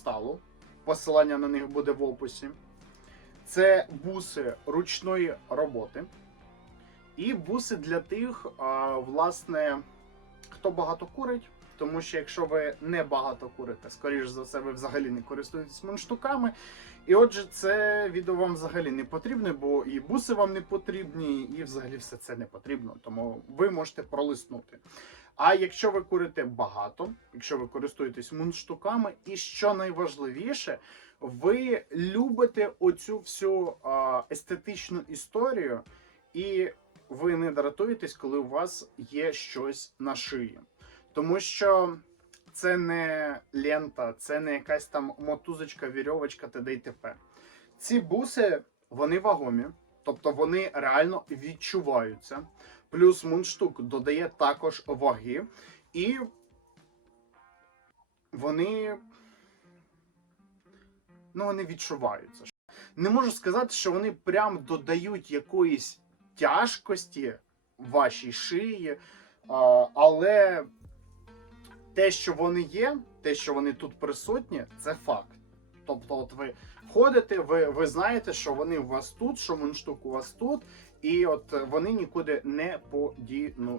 сталу. Посилання на них буде в описі. Це буси ручної роботи. І буси для тих, власне, хто багато курить. Тому що якщо ви не багато курите, скоріш за все, ви взагалі не користуєтесь мундштуками. І отже, це відео вам взагалі не потрібне, бо і буси вам не потрібні, і взагалі все це не потрібно. Тому ви можете пролиснути. А якщо ви курите багато, якщо ви користуєтесь мундштуками, і що найважливіше, ви любите оцю всю естетичну історію, і ви не дратуєтесь, коли у вас є щось на шиї. Тому що це не лента, це не якась там мотузочка, вірьовочка, т.д. і т.п. Ці буси, вони вагомі, тобто вони реально відчуваються. Плюс мундштук додає також ваги, і вони, ну, вони відчуваються. Не можу сказати, що вони прям додають якоїсь тяжкості вашій шиї, але те, що вони є, те, що вони тут присутні, це факт. Тобто, от ви ходите, ви, ви знаєте, що вони у вас тут, що мундштук у вас тут, і от вони нікуди не подінуться.